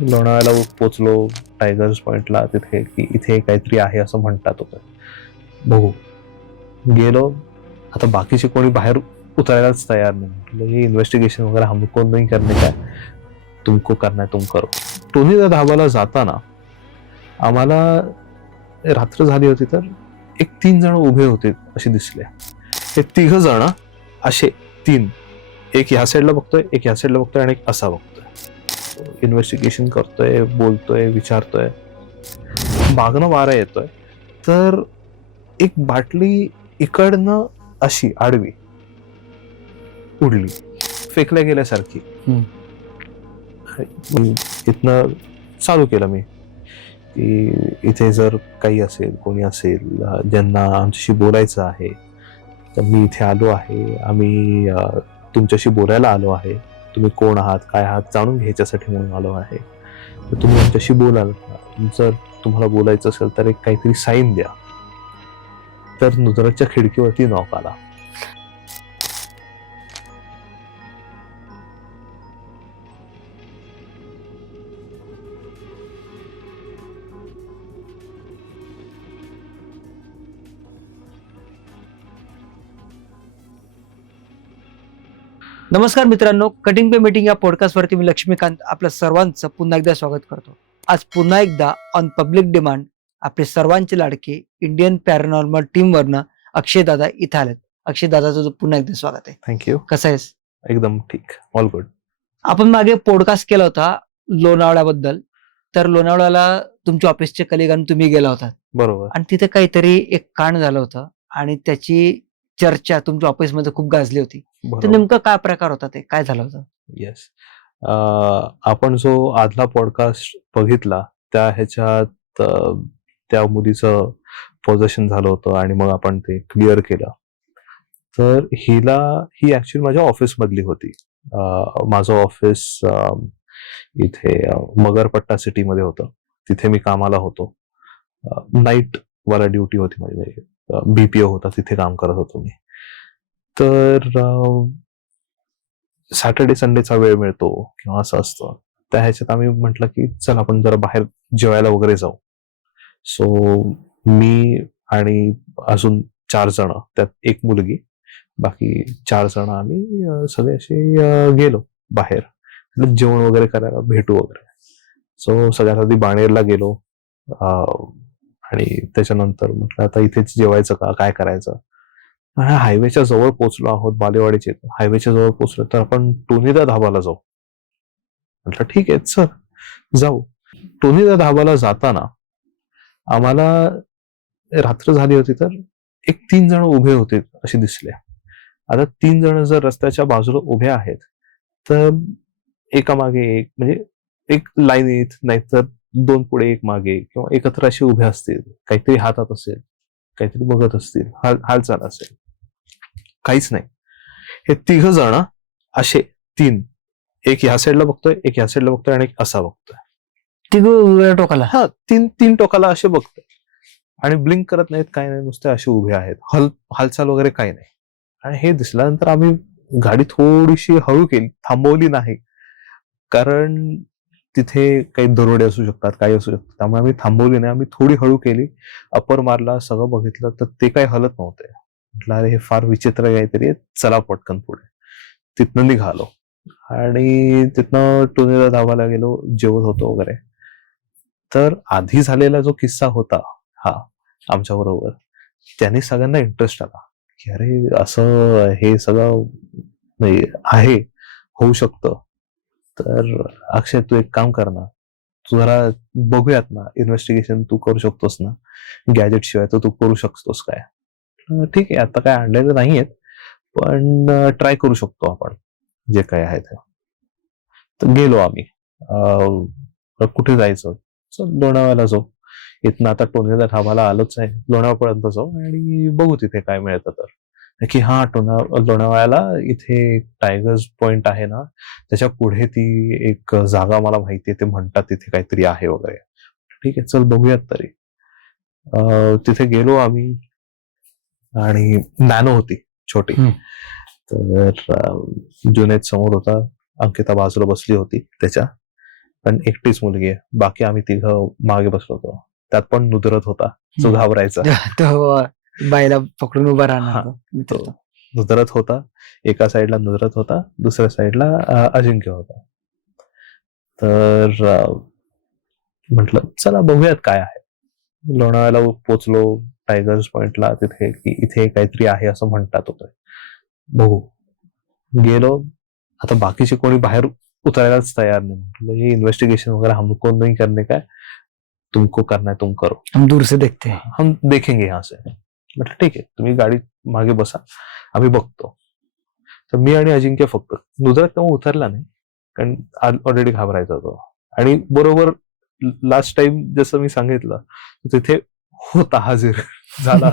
लोणावळ्याला पोचलो, टायगर्स पॉइंटला, तिथे की इथे काहीतरी आहे असं म्हणतात होतं. बघू. गेलो. आता बाकीचे कोणी बाहेर उतरायलाच तयार नाही. म्हटलं हे इन्व्हेस्टिगेशन वगैरे हमको नहीं करने का, तुमको करना है तुम करो. टोनीच्या धाबाला जाताना आम्हाला रात्र झाली होती, तर एक 3 जण उभे होते असे दिसले. हे 3 जण असे 3, एक ह्या साईडला बघतोय, एक ह्या साईडला बघतोय आणि एक असा बघतोय. इन्व्हेस्टिगेशन करतोय, बोलतोय, विचारतोय. मागणं वारा येतोय, तर एक बाटली इकडनं अशी आडवी उडली, फेकल्या गेल्यासारखी. इथनं चालू केलं मी की इथे जर काही असेल, कोणी असेल ज्यांना आमच्याशी बोलायचं आहे, तर मी इथे आलो आहे. आम्ही तुमच्याशी बोलायला आलो आहे. तुम्ही कोण आहात, काय आहात जाणून घ्यायच्यासाठी म्हणून आलो आहे. तर तुम्ही आमच्याशी बोलाल का? जर तुम्हाला बोलायचं असेल तर एक काहीतरी साईन द्या. तर नुजरतच्या खिडकीवरती नॉक आला. नमस्कार मित्रांनो, कटिंग पे मीटिंग या पॉडकास्टवरती मी लक्ष्मीकांत आपल्या सर्वांचं पुन्हा एकदा स्वागत करतो. आज पुन्हा एकदा ऑन पब्लिक डिमांड आपले सर्वांचे लाडके इंडियन पॅरानॉर्मल टीम वरनं अक्षय दादा इथे आलेत. अक्षय दादाचं पुन्हा एकदा स्वागत आहे. थँक्यू. कसं आहेस? एकदम ठीक, ऑल गुड. आपण मागे पॉडकास्ट केला होता लोणावळ्याबद्दल. तर लोणावळ्याला तुमच्या ऑफिसचे कलिग आणि तुम्ही गेला होता, बरोबर. आणि तिथे काहीतरी एक कांड झालं होतं आणि त्याची चर्चा तुमच्या ऑफिसमध्ये खूप गाजली होती. तर बरोबर. नेमकं काय प्रकार होता, ते काय झालं होतं? येस. आपण जो आदला पॉडकास्ट बघितला त्या ह्याच्यात त्या मुलीचं पोझेशन झालं होतं आणि मग आपण ते क्लिअर केलं. तर ही ऍक्च्युली माझ्या ऑफिस मधली होती. माझं ऑफिस इथे मगरपट्टा सिटी मध्ये होतं. तिथे मी कामाला होतो. नाईट वाला ड्युटी होती माझी. बीपीओ होता, तिथे काम करत होतो मी. तर सॅटर्डे संडेचा वेळ मिळतो किंवा असं असतं, त्या ह्याच्यात आम्ही म्हटलं की चल आपण जरा बाहेर जेवायला वगैरे जाऊ. सो मी आणि अजून 4 जण, त्यात एक मुलगी, बाकी 4 जण आम्ही सगळे असे गेलो बाहेर जेवण वगैरे करायला, भेटू वगैरे. सो सगळ्यात आधी बाणेरला गेलो आणि त्याच्यानंतर म्हटलं आता इथेच जेवायचं का, काय करायचं. हायवेच्या जवळ पोहोचलो आहोत, बालेवाडीचे हायवेच्या जवळ पोहोचलो, तर आपण टोनीदा धाबाला जाऊ. म्हटलं ठीक आहे, चल जाऊ. टोनीदा धाबाला जाताना आम्हाला रात्र झाली होती, तर एक 3 जण उभे होते असे दिसले. आता 3 जण जर रस्त्याच्या बाजूला उभे आहेत, तर एकामागे एक, म्हणजे एक लाईनीत, नाहीतर 2 पुढे एक मागे, किंवा एकत्र असे उभे असतील, काहीतरी हातात असेल, काहीतरी बघत असतील, हालचाल असेल. काहीच नाही. हे 3 जण असे 3, एक ह्या साईडला बघतोय, एक ह्या साईडला बघतोय आणि एक असा बघतोय. वेगळ्या टोकाला? हा, 3 टोकाला असे बघतोय आणि ब्लिंक करत नाहीत, काय नाही, नुसते असे उभे आहेत. हालचाल वगैरे काही नाही. आणि हे दिसल्यानंतर आम्ही गाडी थोडीशी हळू केली, थांबवली नाही, कारण तिथे काही दरोडे असू शकतात, काही असू शकतात. त्यामुळे आम्ही थांबवली नाही, आम्ही थोडी हळू केली, अपर मारला, सगळं बघितलं, तर ते काही हलत नव्हते. म्हटलं अरे हे फार विचित्र काहीतरी आहे, चला पटकन पुढे. तिथनं निघालो आणि तिथनं टोनीला धावायला गेलो, जेवत होतो वगैरे. तर आधी झालेला जो किस्सा होता हा आमच्या बरोबर, त्याने सगळ्यांना इंटरेस्ट आला की अरे असं हे सगळं नाही आहे, होऊ शकतं. तर अक्षय तू एक काम कर ना, तू जरा बघूयात ना, इन्व्हेस्टिगेशन तू करू शकतोस ना, गॅजेट शिवाय तर तू करू शकतोस काय. ठीक आहे, आता काय आणलेलं नाहीये, पण ट्राय करू शकतो आपण जे काय आहे ते. तर गेलो आम्ही. कुठे जायचं, लोणावळ्याला जाऊ. इथनं आता टोनीला धाबाला आलोच आहे, लोणावळ्यापर्यंत जाऊ आणि बघू तिथे काय मिळतं. तर की हा लोणावळ्याला इथे टायगर्स पॉइंट आहे ना, त्याच्या पुढे ती एक जागा मला माहितीये, ते म्हणतात तिथे काहीतरी आहे वगैरे. ठीक आहे, चल बघूयात तरी. तिथे गेलो आम्ही आणि नॅनो होती छोटी. तर जुनेद समोर होता, अंकिता बाजूला बसली होती त्याच्या. पण एकटीच मुलगी आहे, बाकी आम्ही तिघं मागे बसलो होतो. त्यात पण नुदरत होता जो घाबरायचा. तो बाईला पकडून उभा राहणार हा, तो मित्र तो. नुदरत होता, एका साईडला नुदरत होता, दुसऱ्या साईडला अजिंक्य होता. तर म्हटलं चला बघूयात काय आहे. लोणावळ्याला पोचलो, टायगर्स पॉइंटला, तिथे की इथे काहीतरी आहे असं म्हणतात होतं. बघू गेलो. आता बाकीचे कोणी बाहेर उतरायलाच तयार नाही. म्हटलं हे इन्व्हेस्टिगेशन वगैरे हमको नहीं करने का है, तुमको करना है तुम करो, हम दूर से देखते हैं. हम देखेंगे यहाँ से. म्हटलं ठीक आहे, तुम्ही गाडीत मागे बसा, आम्ही बघतो. तर मी आणि अजिंक्य फक्त, नुदरत तेव्हा उतरला नाही कारण ऑलरेडी घाबरायचा होतो. आणि बरोबर लास्ट टाइम जसं मी सांगितलं तिथे होता हजर झाला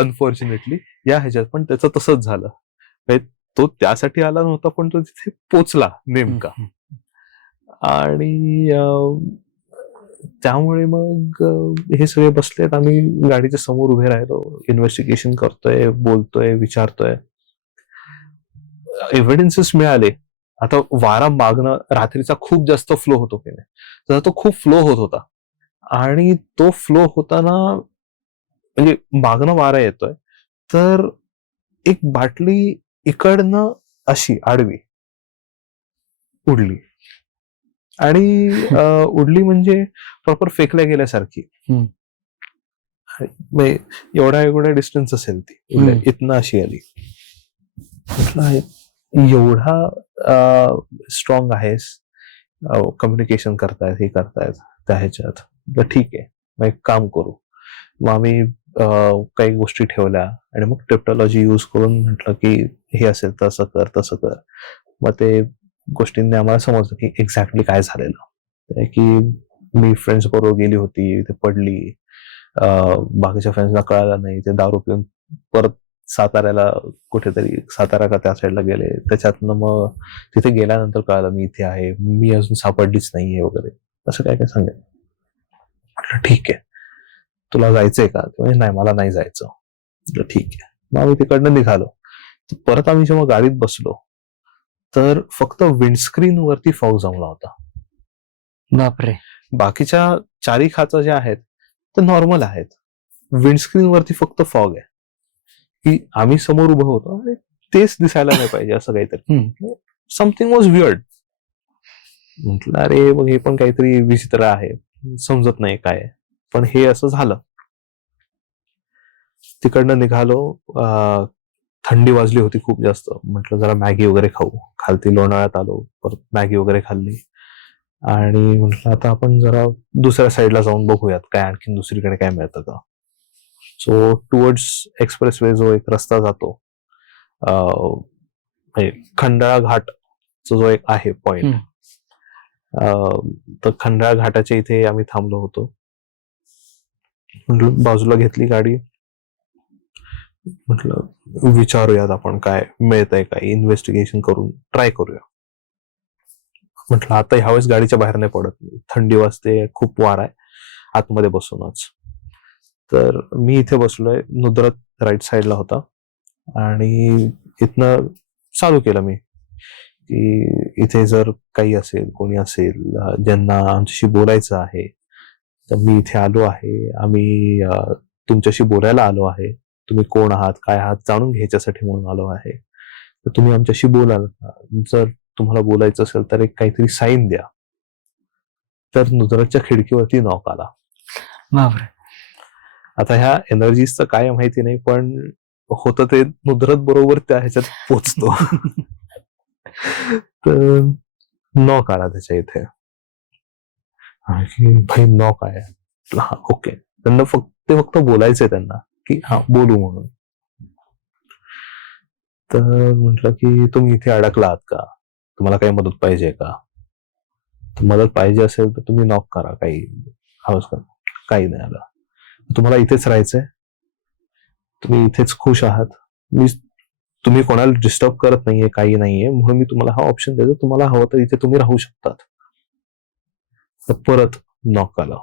अनफॉर्च्युनेटली या ह्याच्यात, पण त्याचं तसंच झालं. तो त्यासाठी आला नव्हता, पण तो तिथे पोचला नेमका. आणि त्यामुळे मग हे सगळे बसलेत, आम्ही गाडीच्या समोर उभे राहिलो, इन्व्हेस्टिगेशन करतोय, बोलतोय, विचारतोय. एव्हिडन्सेस मिळाले. आता वारा मागणं रात्रीचा खूप जास्त फ्लो होतो की नाही, तर तो खूप फ्लो होत होता. आणि तो फ्लो होताना म्हणजे मागणं वारा येतोय, तर एक बाटली इकडनं अशी आडवी उडली. आणि उडली म्हणजे प्रॉपर फेकल्या गेल्यासारखी. एवढ्या डिस्टन्स असेल ती, इथनं अशी आली. एवढा स्ट्रॉंग आहेस, कम्युनिकेशन करतायत, हे करतायत त्या ह्याच्यात. ठीक आहे, मग एक काम करू. मग आम्ही काही गोष्टी ठेवल्या आणि मग टेक्नॉलॉजी यूज करून म्हटलं की हे असेल तसं कर, तसं कर. मग ते गोष्टींनी आम्हाला समजलं की एक्झॅक्टली काय झालेलं. की मी फ्रेंड्स बरोबर गेली होती, ते पडली, बाकीच्या फ्रेंड्सना कळालं नाही, ते दारू पिऊन परत साताऱ्याला कुठेतरी, सातारा का त्या साईडला गेले. त्याच्यातनं मग तिथे गेल्यानंतर कळालं मी इथे आहे, मी अजून सापडलीच नाहीये वगैरे, असं काय काय सांगेल. म्हटलं ठीक आहे, तुला जायचंय का? नाही मला नाही जायचं. म्हटलं ठीक आहे. मग आम्ही तिकडनं निघालो. परत आम्ही जेव्हा गाडीत बसलो तर फक्त विंडस्क्रीन वरती फॉग जमला होता. बापरे. बाकीच्या चारी खाचा ज्या आहेत त्या नॉर्मल आहेत, विंडस्क्रीन वरती फक्त फॉग आहे. की आम्ही समोर उभं होतो आणि तेच दिसायला नाही पाहिजे असं काहीतरी. Something was weird. म्हटलं अरे मग हे पण काहीतरी विचित्र आहे, समजत नाही काय. पण हे असं झालं. तिकडनं निघालो, थंडी वाजली होती खूप जास्त. म्हटलं जरा मॅगी वगैरे खाऊ. खालती लोणावळ्यात आलो, परत मॅगी वगैरे खाल्ली. आणि म्हटलं आता आपण जरा दुसऱ्या साईडला जाऊन बघूयात काय आणखी दुसरीकडे काय मिळतं का. सो टुवर्ड्स एक्सप्रेसवे जो एक रस्ता जातो, खंडाळा घाटचा जो एक आहे पॉइंट, तर खंडाळा घाटाच्या इथे आम्ही थांबलो होतो. म्हटलं बाजूला घेतली गाडी, म्हटलं विचारूयात आपण काय मिळतंय काय, इन्व्हेस्टिगेशन करून ट्राय करूया. म्हटलं आता ह्यावेळेस गाडीच्या बाहेर नाही पडत, थंडी वाजते, खूप वारा आहे, आतमध्ये बसूनच. तर मी इथे बसलोय, नुदरत राईट साईडला होता. आणि इथनं चालू केलं मी की इथे जर काही असेल, कोणी असेल ज्यांना आमच्याशी बोलायचं आहे तर मी इथे आलो आहे, आम्ही तुमच्याशी बोलायला आलो आहे, तुम्ही कोण आहात, काय आहात जाणून घ्यायच्यासाठी म्हणून आलो आहे, तर तुम्ही आमच्याशी बोलाल का? जर तुम्हाला बोलायचं असेल तर एक काहीतरी साईन द्या. तर नुदरतच्या खिडकीवरती नॉक आला. बापरे. आता ह्या एनर्जीजचं काय माहिती नाही, पण होतं ते नुदरत बरोबर त्या ह्याच्यात पोचतो. तर नॉक आला त्याच्या इथे. भाई नॉक आहे. हा ओके. त्यांना फक्त बोलायचंय त्यांना की हा बोलू म्हणून. तर म्हटलं की तुम्ही इथे अडकला आहात का, तुम्हाला काही मदत पाहिजे का? मदत पाहिजे असेल तर तुम्ही नॉक करा, काही हवंच का? काही नाही आलं. तुम्हाला इथेच राहायचंय, तुम्ही इथेच खुश आहात, तुम्ही कोणाला डिस्टर्ब करत नाहीये, काही नाहीये, म्हणून मी तुम्हाला हा ऑप्शन देतो, तुम्हाला हवं तर इथे तुम्ही राहू शकतात. तर परत नॉक आला.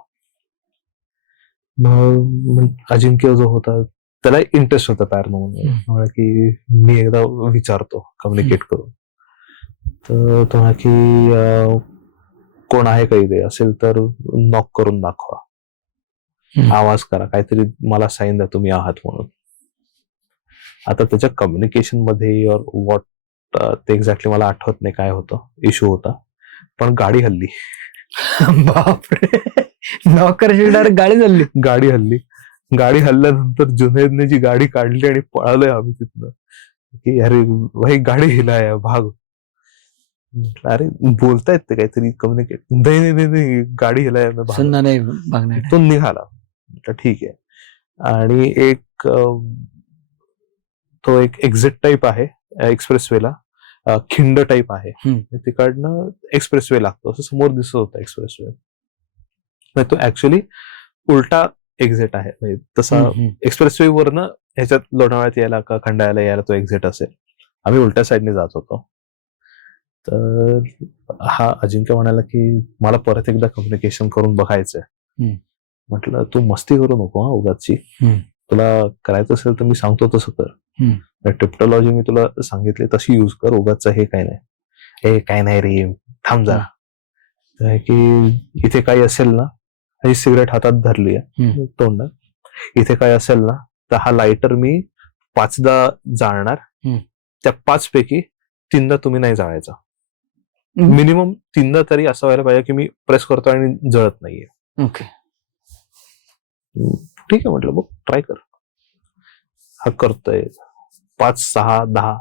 मग अजिंक्य जो होता त्याला इंटरेस्ट होता पॅरानॉर्मल, की मी एकदा विचारतो कम्युनिकेट करून. तर तो की कोण आहे का इथे, असेल तर नॉक करून दाखवा, आवाज करा, काहीतरी मला साईन द्या तुम्ही आहात म्हणून. आता त्याच्या कम्युनिकेशन मध्ये और व्हॉट ते एक्झॅक्टली मला आठवत नाही काय होतं, इश्यू होता, पण गाडी हल्ली. बापरे, नॉकर गाडी झाली. गाडी हल्ल्यानंतर जुनैदने जी गाडी काढली आणि पळालोय आम्ही तिथनं, की अरे भाई गाडी हिलाय भाग. म्हटलं अरे बोलतायत ते काहीतरी कम्युनिकेट, नाही गाडी हिलाय सुनना नाही बघणार. तो निघाला. म्हटलं ठीक आहे. आणि एक तो एक एक्झिट टाईप आहे एक्सप्रेसवेला, खिंड टाईप आहे, तिकडनं एक्सप्रेसवे लागतो, असं समोर दिसत होतं एक्सप्रेसवे. तो ऍक्च्युली उलटा एक्झिट आहे, म्हणजे तसा एक्सप्रेसवे वरनं ह्याच्यात लोणावळ्यात यायला का खंडाळ्याला यायला तो एक्झिट असेल. आम्ही उलट्या साईडने जात होतो. तर हा अजिंक्य म्हणाला की मला परत एकदा कम्युनिकेशन करून बघायचंय. म्हटलं तू मस्ती करू नको हा उगाचची, तुला करायचं असेल तर मी सांगतो तसं कर, टिप्टॉलॉजी मी तुला सांगितली तशी युज कर, उगाच हे काय नाही, हे काय नाही रे थांब जरा, की इथे काही असेल ना, ही सिगरेट हातात धरली आहे तोंडात, इथे काय असेल ना तर हा लायटर मी 5दा जाळणार, त्या 5 पैकी 3दा तुम्ही नाही जाळायचा, मिनिमम 3दा तरी असं व्हायला पाहिजे की मी प्रेस करतो आणि जळत नाहीये. ओके ठीक आहे म्हटलं, बघ ट्राय कर. हा करतोय 5, 6, 10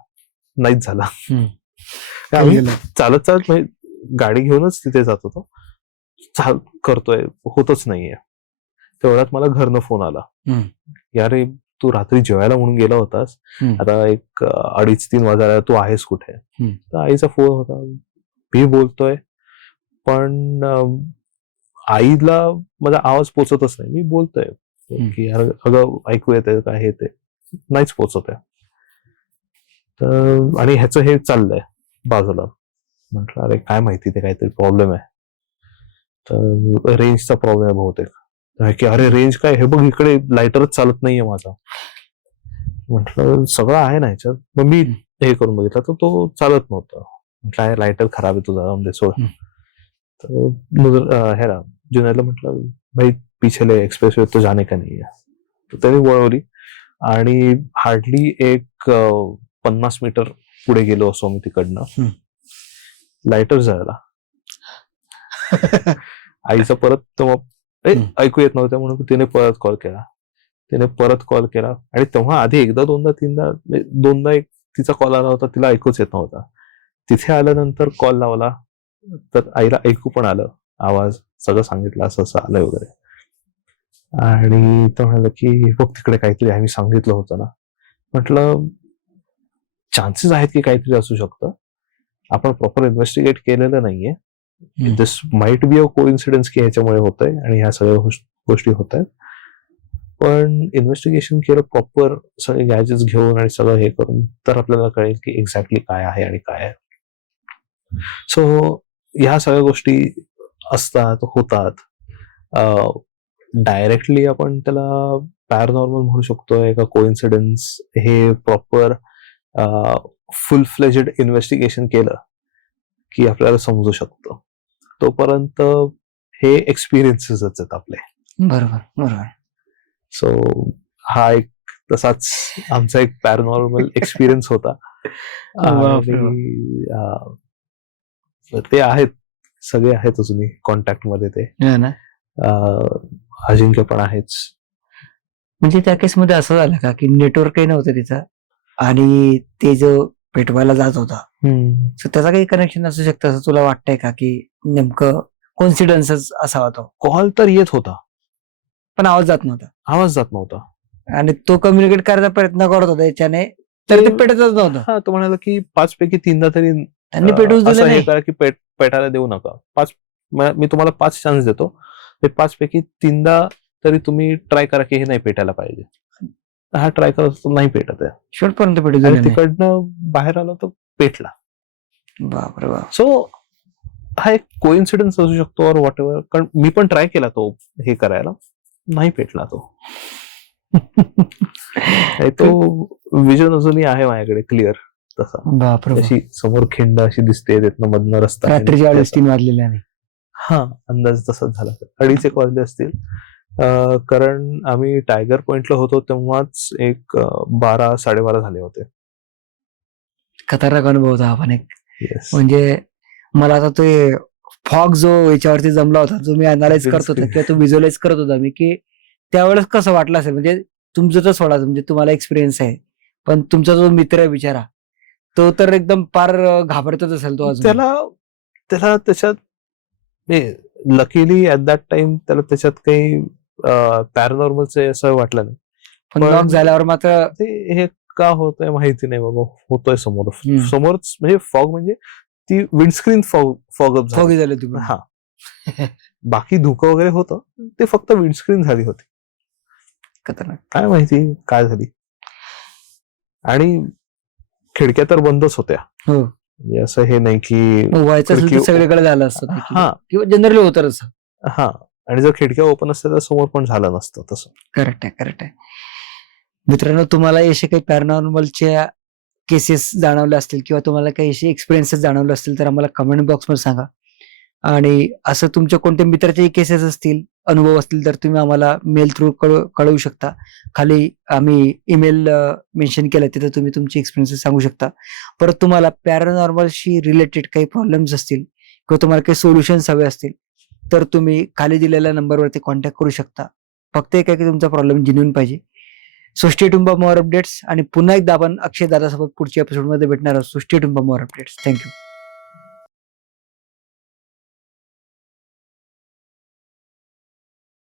नाहीच झाला. चालत म्हणजे गाडी घेऊनच तिथे जात होतो, करतोय होतच नाहीये. तेवढ्यात मला घरनं फोन आला, यारे तू रात्री जेवायला म्हणून गेला होतास, आता एक 2:30-3 वाजायला, तू आहेस कुठे? तर आईचा फोन होता. मी बोलतोय पण आईला माझा आवाज पोचतच नाही. मी बोलतोय की अगं ऐकू येतंय का, हे ते नाहीच पोचत आहे. तर आणि ह्याचं हे चाललंय बाजूला. म्हटलं अरे काय माहिती, ते काहीतरी प्रॉब्लेम आहे. तर रेंजचा प्रॉब्लेम आहे बहुतेक. की अरे रेंज काय, हे बघ इकडे लायटरच चालत नाहीये माझा. म्हटलं सगळं आहे ना ह्याच्यात. मग मी हे करून बघितलं तर तो चालत नव्हतं. म्हटलं लायटर खराब आहे तुझा, जाऊन दे सोड. तर ह्याला जुनैदला म्हटलं भाई पिछले एक्सप्रेस वे तो जाने का नाही आहे. तर त्याने वळवली आणि हार्डली एक 50 मीटर पुढे गेलो असो मी तिकडनं, लायटर जळला. आईचा परत ऐकू येत नव्हतं म्हणून तिने परत कॉल केला आणि तेव्हा आधी एकदा दोनदा एक तिचा कॉल आला होता, तिला ऐकूच येत नव्हता. तिथे आल्यानंतर कॉल लावला तर आईला ऐकू पण आलं, आवाज सगळं सांगितलं असं असं आलंय वगैरे. आणि तो म्हणाला की बघ तिकडे काहीतरी आहे, मी सांगितलं होतं ना. म्हटलं चान्सेस आहेत की काहीतरी असू शकतं, आपण प्रॉपर इन्व्हेस्टिगेट केलेलं नाहीये. दिस माइट बी अ कोइन्सिडन्स की ह्याच्यामुळे होतंय आणि ह्या सगळ्या गोष्टी होत आहेत. पण इन्व्हेस्टिगेशन केलं प्रॉपर, सगळे गॅजेट्स घेऊन आणि सगळं हे करून, तर आपल्याला कळेल की एक्झॅक्टली काय आहे आणि काय आहे. सो ह्या सगळ्या गोष्टी असतात, होतात. डायरेक्टली आपण त्याला पॅरानॉर्मल म्हणू शकतोय का कोइन्सिडन्स, हे प्रॉपर फुल फ्लेजेड इन्व्हेस्टिगेशन केलं की आपल्याला समजू शकतं. तोपर्यंत हे एक्सपिरियन्सेसच आहेत आपले. बरोबर. सो हा एक तसाच आमचा एक पॅरानॉर्मल एक्सपिरियन्स होता. ते आहेत, सगळे आहेत अजूनही कॉन्टॅक्ट मध्ये. ते अजिंक्य पण आहेच. म्हणजे त्या केसमध्ये असं झालं का की नेटवर्कही नव्हतं तिथं आणि ते जो पेटवायला जात होता, त्याचा काही कनेक्शन असू शकतं असं तुला वाटतंय का, की नेमकं कोइन्सिडन्सच असावा तो? कॉल तर येत होता पण आवाज जात नव्हता आणि तो कम्युनिकेट करायचा प्रयत्न करत होता याच्याने, तर ते पेटतच नव्हतं. हा, तो म्हणाला की 5 पैकी 3दा तरी त्यांनी पेटवूच दिलं नाही की पेटायला देऊ नका. मी तुम्हाला 5 चान्स देतो, ते 5 पैकी 3दा तरी तुम्ही ट्राय करा की हे नाही पेटायला पाहिजे. हा ट्राय करत असतो, नाही पेटत आहे. शेवटपर्यंत पेटू आणि तिकडनं बाहेर आला तर पेटला. बापरे बाप. सो हा एक कोइन्सिडन्स असू शकतो और व्हॉट एव्हर. कारण मी पण ट्राय केला तो हे करायला, नाही पेटला तो. तो विजन अजूनही आहे माझ्याकडे क्लिअर तसा. बापरे, अशी समोर खिंड अशी दिसते, त्यातनं मधनं रस्ता. रात्रीच्या वेळेस 3 वाजलेले. हा अंदाज तसाच झाला 2:30 वाजले असतील. कारण आम्ही टायगर पॉइंटला होतो तेव्हाच एक 12-12:30 झाले होते. खतरनाक अनुभव होता हा पण एक. येस. म्हणजे मला आता ते फॉग जो याच्यावरती जमला होता, जो मी अनालाइज करत होता किंवा तो व्हिज्युअलाइज करत होता मी, की त्यावेळेस कसं वाटलं असेल. म्हणजे तुमचं तर सोडा, म्हणजे तुम्हाला एक्सपिरियन्स आहे, पण तुमचा जो मित्र आहे बिचारा, तो तर एकदम पार घाबरतच असेल तो अजून. त्याला त्याला त्याच्यात लकीली ऍट दॅट टाइम त्याला त्याच्यात काही पॅरानॉर्मलचं असं वाटलं नाही. पण पण लॉक झाल्यावर मात्र ते हे का होतंय माहिती नाही बाबा, होतोय समोर हम्म. समोरच. म्हणजे फॉग म्हणजे ती विंडस्क्रीन फॉग अप झाली. फॉगी झाले तुम्ही. हा, बाकी धुकं वगैरे होतं, ते फक्त विंडस्क्रीन झाली होती. खतरनाक. काय माहिती काय झाली. आणि खिडक्या तर बंदच होत्या. हो, म्हणजे असं हे नाही की व्हायचं असेल तर खिडकी- सगळीकडे झालं असतं ते, हा किंवा जनरली होतं तसं. हा, आणि जर खिडक्या ओपन असत्या तर समोर पण झालं नसतं तसं. करेक्ट आहे, करेक्ट आहे. मित्रांनो, तुम्हाला असे काही पॅरानॉर्मलच्या केसेस जाणवल्या असतील किंवा तुम्हाला काही असे एक्सपिरियन्सेस जाणवले असतील तर आम्हाला कमेंट बॉक्समध्ये सांगा. आणि असं तुमच्या कोणत्या मित्राचे केसेस असतील, अनुभव असतील, तर तुम्ही आम्हाला मेल थ्रू कळवू शकता. खाली आम्ही ईमेल मेन्शन केलं, तिथे तुम्ही तुमचे एक्सपिरियन्सेस सांगू शकता. परत तुम्हाला पॅरानॉर्मलशी रिलेटेड काही प्रॉब्लेम्स असतील किंवा तुम्हाला काही सोल्युशन्स हवे असतील तर तुम्ही खाली दिलेल्या नंबरवरती कॉन्टॅक्ट करू शकता. फक्त एक आहे की तुमचा प्रॉब्लेम जेन्युइन पाहिजे. So stay tuned for more updates. आणि पुन्हा एकदा आपण अक्षय दादासोबत पुढच्या एपिसोडमध्ये भेटणार आहोत. So stay tuned for more updates. Thank you.